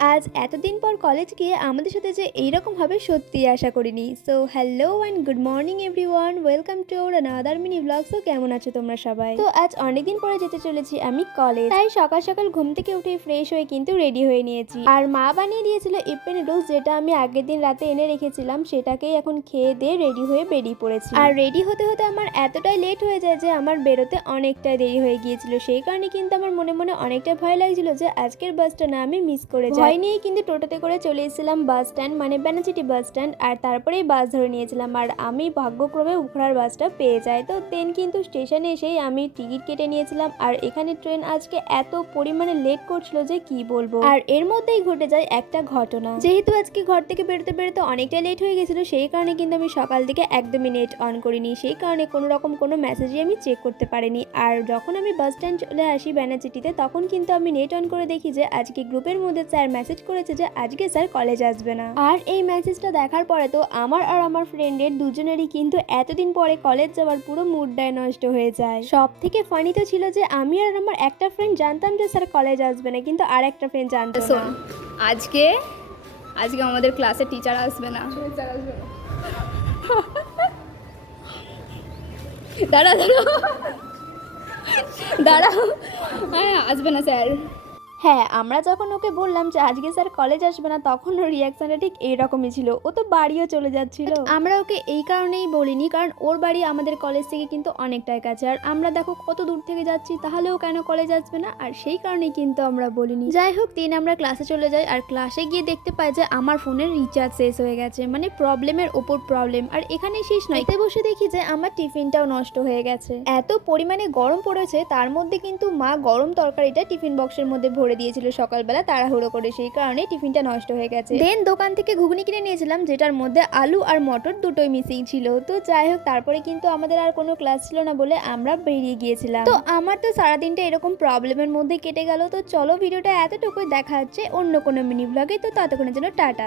আজ এতদিন পর কলেজ গিয়ে আমাদের সাথে যে এইরকম হবে সত্যি আশা করিনি। So hello and good morning everyone, welcome to another mini blog. So কেমন আছো তোমরা সবাই? তো আজ অনেকদিন পরে যেতে চলেছি আমি কলেজ, তাই সকাল সকাল ঘুম থেকে উঠে ফ্রেশ হয়ে কিন্তু রেডি হয়ে নিয়েছি। আর মা বানিয়ে দিয়েছিল ইপ্পি নুডলস, যেটা আমি আগের দিন রাতে এনে রেখেছিলাম, সেটাকেই এখন খেয়ে দিয়ে রেডি হয়ে বেরিয়ে পড়েছি। আর রেডি হতে হতে আমার এতটাই লেট হয়ে যায় যে আমার বেরোতে অনেকটাই দেরি হয়ে গিয়েছিল। সেই কারণে কিন্তু আমার মনে মনে অনেকটা ভয় লাগছিল যে আজকের বাসটা না আমি মিস করে যাই। ভয় নিয়ে কিন্তু টোটোতে করে চলে এসেছিলাম বাস স্ট্যান্ড, মানে বেনাচিটি বাস স্ট্যান্ড। আর তারপরেই বাস ধরে নিয়েছিলাম, আর আমি ভাগ্যক্রমে উখড়ার বাসটা পেয়ে যাই। তো দেন কিন্তু স্টেশনে এসেই আমি টিকিট কেটে নিয়েছিলাম। আর এখানে ট্রেন আজকে এত পরিমাণে লেট করছিল যে কি বলবো। আর এর মধ্যেই ঘটে যায় একটা ঘটনা। যেহেতু আজকে ঘর থেকে বেরোতে বেরোতে অনেকটা লেট হয়ে গেছিল, সেই কারণে কিন্তু আমি সকাল থেকে একদমই নেট অন করিনি। সেই কারণে কোনো রকম কোনো মেসেজই আমি চেক করতে পারিনি। আর যখন আমি বাস স্ট্যান্ড চলে আসি বেনাচিটিতে, তখন কিন্তু আমি নেট অন করে দেখি যে আজকে গ্রুপের মধ্যে স্যার মেসেজ করেছে যে আজকে স্যার কলেজ আসবে না। আর এই মেসেজটা দেখার পরে তো আমার আর আমার ফ্রেন্ডের দুজনেরই কিন্তু এতদিন পরে কলেজ যাওয়ার পুরো মুডটাই নষ্ট হয়ে যায়। সব থেকে ফানি তো ছিল যে আমি আর আমার একটা ফ্রেন্ড জানতাম যে স্যার কলেজ আসবে না, কিন্তু আর একটা ফ্রেন্ড জানতো না। আজকে আজকে আমাদের ক্লাসে টিচার আসবে না। দাঁড়া দাঁড়া দাঁড়া, হ্যাঁ আসবে না স্যার। হ্যাঁ, আমরা যখন ওকে বললাম যে আজকে স্যার কলেজ আসবে না, তখন ওর রিয়াকশনটা ঠিক এইরকমই ছিল। ও তো বাড়িও চলে যাচ্ছিল। আমরা ওকে এই কারণেই বলিনি, কারণ ওর বাড়ি আমাদের কলেজ থেকে কিন্তু অনেকটাই কাছে। আর আমরা দেখো কত দূর থেকে যাচ্ছি, তাহলেও কেন কলেজ আসবে না, আর সেই কারণেই কিন্তু আমরা বলিনি। যাই হোক, দিন আমরা ক্লাসে চলে যাই। আর ক্লাসে গিয়ে দেখতে পাই যে আমার ফোনের রিচার্জ শেষ হয়ে গেছে, মানে প্রবলেমের ওপর প্রবলেম। আর এখানেই শেষ নয়, এতে বসে দেখি যে আমার টিফিনটাও নষ্ট হয়ে গেছে। এত পরিমাণে গরম পড়েছে, তার মধ্যে কিন্তু মা গরম তরকারিটা টিফিন বক্সের মধ্যে ভরে দিয়েছিল সকালবেলা তাড়াহুড়ো করে, সেই কারণে টিফিনটা নষ্ট হয়ে গেছে। দেন দোকান থেকে ঘুগনি কিনে নিয়েছিলাম, যেটার মধ্যে আলু আর মটর দুটোই মিসিং ছিল। তো যাই হোক, তারপরে কিন্তু আমাদের আর কোনো ক্লাস ছিল না বলে আমরা বেরিয়ে গিয়েছিলাম। তো আমার তো সারাদিনটা এরকম প্রবলেমের মধ্যে কেটে গেল। তো চলো, ভিডিওটা এতটুকুই, দেখা হচ্ছে অন্য কোনো মিনি ব্লগে। তো ততক্ষণের জন্য টাটা।